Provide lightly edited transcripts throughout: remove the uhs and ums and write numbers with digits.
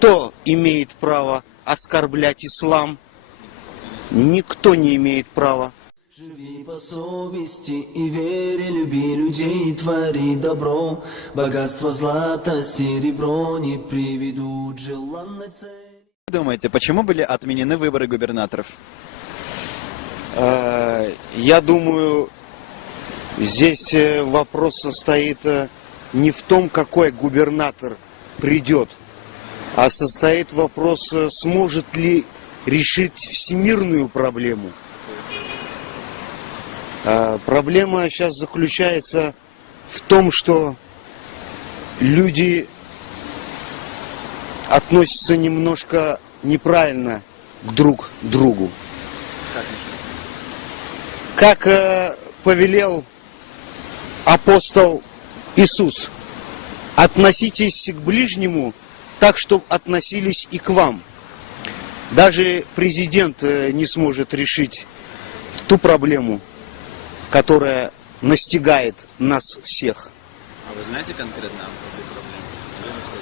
Кто имеет право оскорблять ислам? Никто не имеет права. Живи по совести и вере, люби людей, твори добро. Богатство, злато, серебро не приведут желанной цели. Как думаете, почему были отменены выборы губернаторов? Я думаю, здесь вопрос состоит не в том, какой губернатор придет, а состоит вопрос, сможет ли решить всемирную проблему. Проблема сейчас заключается в том, что люди относятся немножко неправильно друг к другу. Как повелел апостол Иисус: относитесь к ближнему так, чтобы относились и к вам. Даже президент не сможет решить ту проблему, которая настигает нас всех. А вы знаете конкретно о какой проблеме?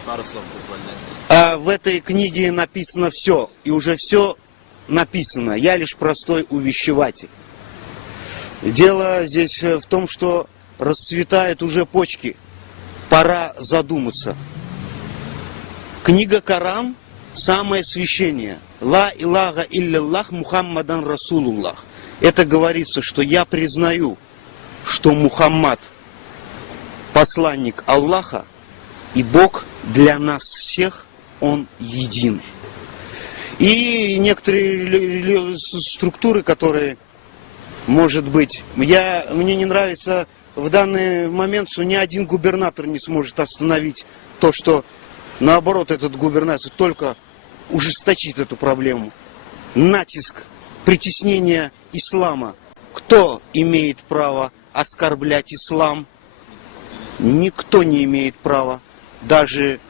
Пару слов буквально. В этой книге написано все, и уже все написано. Я лишь простой увещеватель. Дело здесь в том, что расцветают уже почки. Пора задуматься. Книга Коран – самое священное. Ла илляха илляллах Мухаммадан Расулуллах. Это говорится, что я признаю, что Мухаммад – посланник Аллаха, и Бог для нас всех, Он един. И некоторые структуры, которые, может быть, мне не нравится в данный момент, что ни один губернатор не сможет остановить то, что, наоборот, этот губернатор только ужесточит эту проблему. Натиск, притеснение ислама. Кто имеет право оскорблять ислам? Никто не имеет права. Даже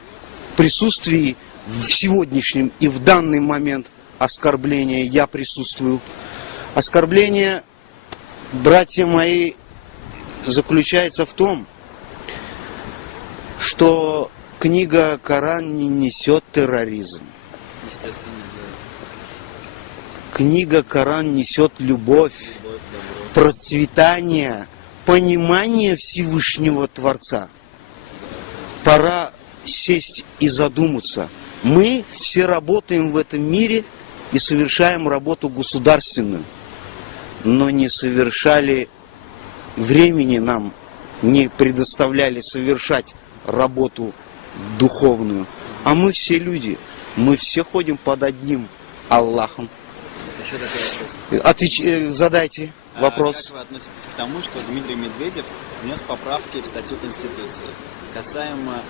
в присутствии в сегодняшнем и в данный момент оскорбления я присутствую. Оскорбление, братья мои, заключается в том, что книга Коран не несет терроризм. Естественно, Книга Коран несет любовь, процветание, понимание Всевышнего Творца. Пора сесть и задуматься. Мы все работаем в этом мире и совершаем работу государственную, но не совершали, времени нам не предоставляли совершать работу духовную. А мы все люди, мы все ходим под одним Аллахом. Еще такой вопрос. Задайте вопрос. Как вы относитесь к тому, что Дмитрий Медведев внес поправки в статью Конституции касаемо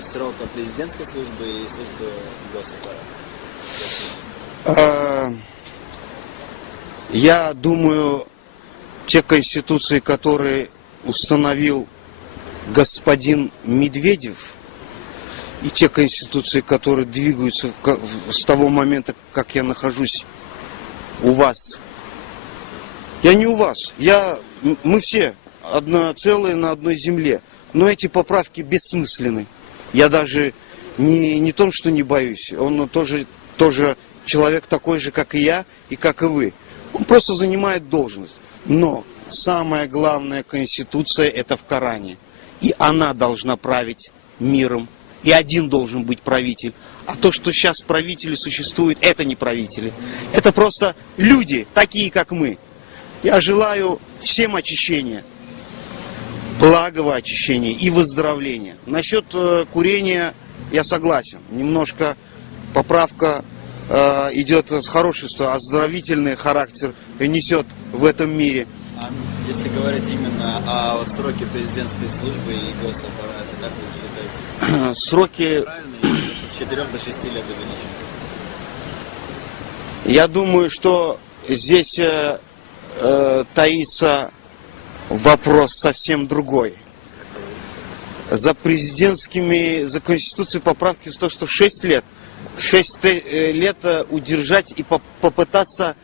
срока президентской службы и службы госаппарата? Я думаю, те конституции, которые установил господин Медведев, и те конституции, которые двигаются с того момента, как я нахожусь у вас. Я не у вас. Мы все одно целое на одной земле. Но эти поправки бессмысленны. Я даже не том, что не боюсь. Он тоже человек такой же, как и я, и как и вы. Он просто занимает должность. Но самая главная конституция — это в Коране. И она должна править миром. И один должен быть правитель. А то, что сейчас правители существуют, это не правители. Это просто люди, такие как мы. Я желаю всем очищения, благого очищения и выздоровления. Насчет курения я согласен. Немножко поправка идет с хорошего, оздоровительный характер несет в этом мире. А если говорить именно о сроке президентской службы и госаппарата, как вы считаете? Сроки... Правильно, с 4 до 6 лет увеличить? Я думаю, что здесь таится вопрос совсем другой. За конституцией поправки то, что 6 лет удержать и попытаться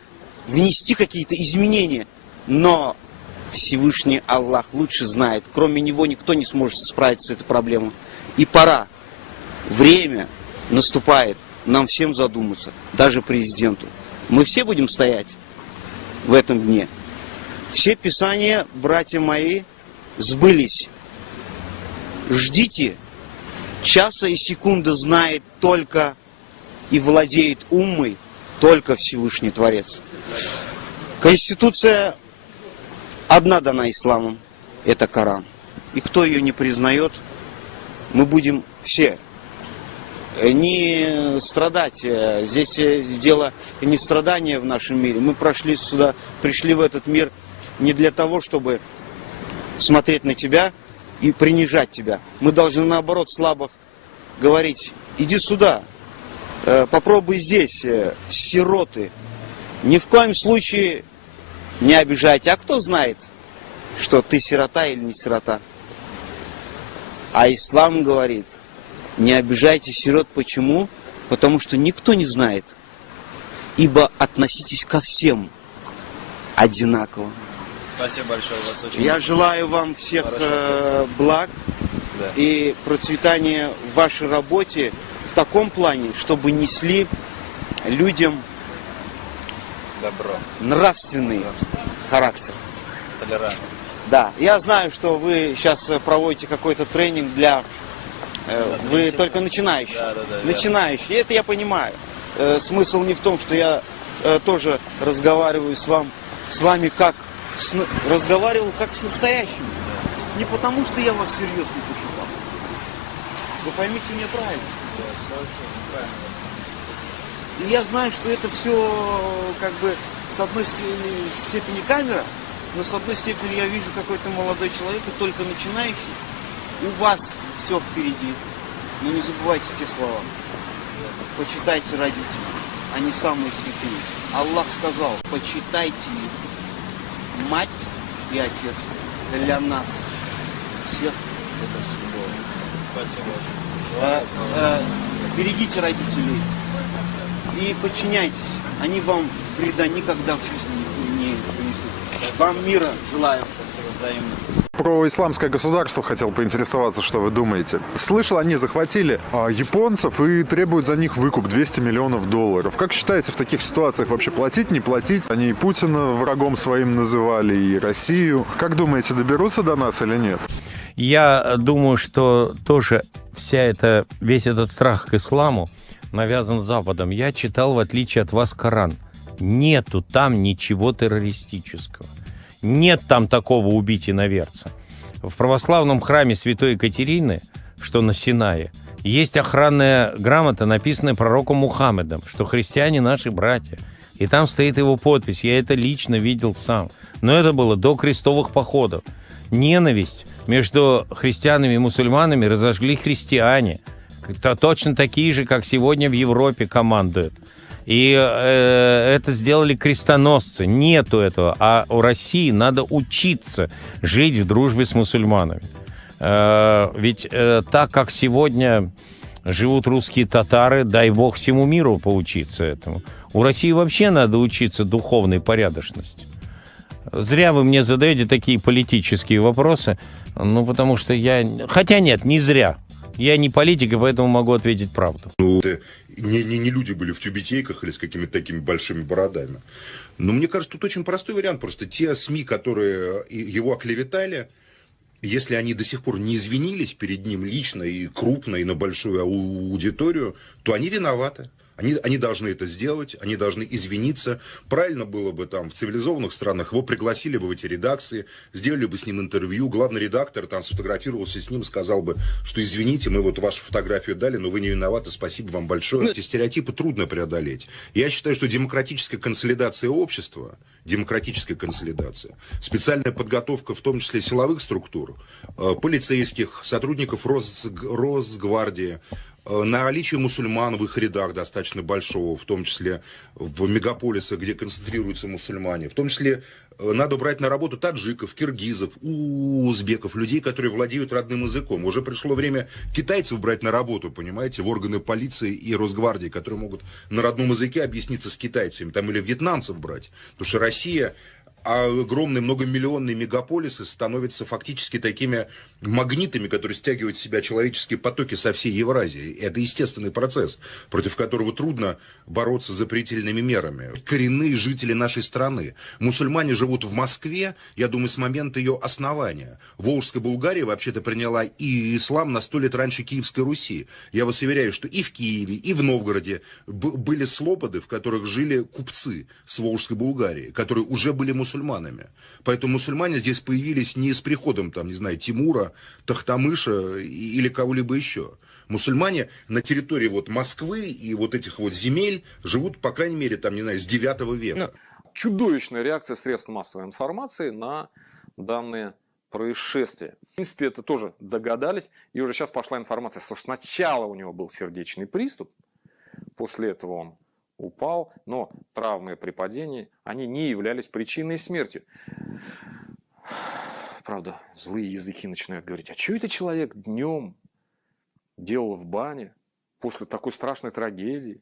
внести какие-то изменения. Но Всевышний Аллах лучше знает. Кроме него никто не сможет справиться с этой проблемой. И пора. Время наступает, нам всем задуматься, даже президенту. Мы все будем стоять в этом дне. Все писания, братья мои, сбылись. Ждите, часа и секунды знает только и владеет умой только Всевышний Творец. Конституция одна дана исламом, это Коран. И кто ее не признает, мы будем все не страдать. Здесь дело не страдания в нашем мире. Мы пришли в этот мир не для того, чтобы смотреть на тебя и принижать тебя. Мы должны наоборот слабых говорить: иди сюда, попробуй здесь, сироты. Ни в коем случае не обижайте. А кто знает, что ты сирота или не сирота? А ислам говорит: не обижайте сирот. Почему? Потому что никто не знает. Ибо относитесь ко всем одинаково. Спасибо большое, у вас очень... Я желаю вам всех благ и процветания в вашей работе в таком плане, чтобы несли людям Добро. нравственный характер. Толерантно. Да, я знаю, что вы сейчас проводите какой-то тренинг для... Вы только начинающие. Да, начинающие. И это я понимаю. Смысл не в том, что я тоже разговариваю с вами как разговаривал как с настоящим. Не потому, что я вас серьезно посчитал. Вы поймите меня правильно. И я знаю, что это все как бы с одной степени камера, но с одной степени я вижу какой-то молодой человек, и только начинающий. У вас все впереди. Но не забывайте те слова. Почитайте родителей. Они самые святые. Аллах сказал: почитайте их. Мать и отец для нас всех это святое. Спасибо. Берегите родителей и подчиняйтесь. Они вам вреда никогда в жизни не принесут. Вам мира желаю. Взаимно. Про исламское государство хотел поинтересоваться, что вы думаете. Слышал, они захватили японцев и требуют за них выкуп $200 миллионов. Как считаете, в таких ситуациях вообще платить, не платить? Они и Путина врагом своим называли, и Россию. Как думаете, доберутся до нас или нет? Я думаю, что тоже весь этот страх к исламу навязан Западом. Я читал, в отличие от вас, Коран. Нету там ничего террористического. Нет там такого убить иноверца. В православном храме Святой Екатерины, что на Синае, есть охранная грамота, написанная пророком Мухаммедом, что христиане наши братья. И там стоит его подпись. Я это лично видел сам. Но это было до крестовых походов. Ненависть между христианами и мусульманами разожгли христиане. Точно такие же, как сегодня в Европе командуют. И это сделали крестоносцы. Нету этого. А у России надо учиться жить в дружбе с мусульманами. Ведь так, как сегодня живут русские татары, дай бог всему миру поучиться этому. У России вообще надо учиться духовной порядочности. Зря вы мне задаете такие политические вопросы. Ну, потому что я... Хотя нет, не зря. Я не политик, и поэтому могу ответить правду. Ну, это не люди были в тюбетейках или с какими-то такими большими бородами. Но мне кажется, тут очень простой вариант. Просто те СМИ, которые его оклеветали, если они до сих пор не извинились перед ним лично и крупно, и на большую аудиторию, то они виноваты. Они должны это сделать, они должны извиниться. Правильно было бы там в цивилизованных странах, его пригласили бы в эти редакции, сделали бы с ним интервью, главный редактор там сфотографировался с ним, сказал бы, что извините, мы вот вашу фотографию дали, но вы не виноваты, спасибо вам большое. Эти стереотипы трудно преодолеть. Я считаю, что демократическая консолидация общества, демократическая консолидация, специальная подготовка, в том числе силовых структур, полицейских, сотрудников Росгвардии, наличие мусульман в их рядах достаточно большого, в том числе в мегаполисах, где концентрируются мусульмане. В том числе надо брать на работу таджиков, киргизов, узбеков, людей, которые владеют родным языком. Уже пришло время китайцев брать на работу, понимаете, в органы полиции и Росгвардии, которые могут на родном языке объясниться с китайцами, там, или вьетнамцев брать. Потому что Россия А огромные многомиллионные мегаполисы становятся фактически такими магнитами, которые стягивают в себя человеческие потоки со всей Евразии. Это естественный процесс, против которого трудно бороться запретительными мерами. Коренные жители нашей страны. Мусульмане живут в Москве, я думаю, с момента ее основания. Волжская Булгария вообще-то приняла и ислам на 100 лет раньше Киевской Руси. Я вас уверяю, что и в Киеве, и в Новгороде были слободы, в которых жили купцы с Волжской Булгарии, которые уже были мусульманами. Поэтому мусульмане здесь появились не с приходом, там, не знаю, Тимура, Тохтамыша или кого-либо еще. Мусульмане на территории вот Москвы и вот этих вот земель живут, по крайней мере, там, не знаю, с 9 века. Чудовищная реакция средств массовой информации на данные происшествия. В принципе, это тоже догадались. И уже сейчас пошла информация, что сначала у него был сердечный приступ, после этого он упал, но травмы при падении, они не являлись причиной смерти. Правда, злые языки начинают говорить, а что это человек днем делал в бане после такой страшной трагедии?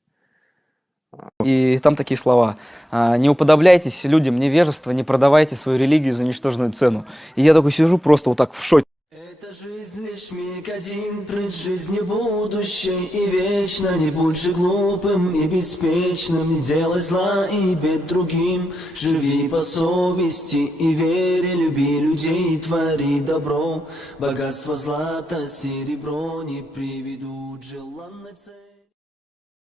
И там такие слова: не уподобляйтесь людям невежества, не продавайте свою религию за ничтожную цену. И я такой сижу просто вот так в шоке. Эта жизнь лишь миг один, пред жизнью будущей и вечно. Не будь же глупым и беспечным, не делай зла и бед другим. Живи по совести и вере, люби людей, твори добро. Богатство, злато, серебро не приведут желанной цели.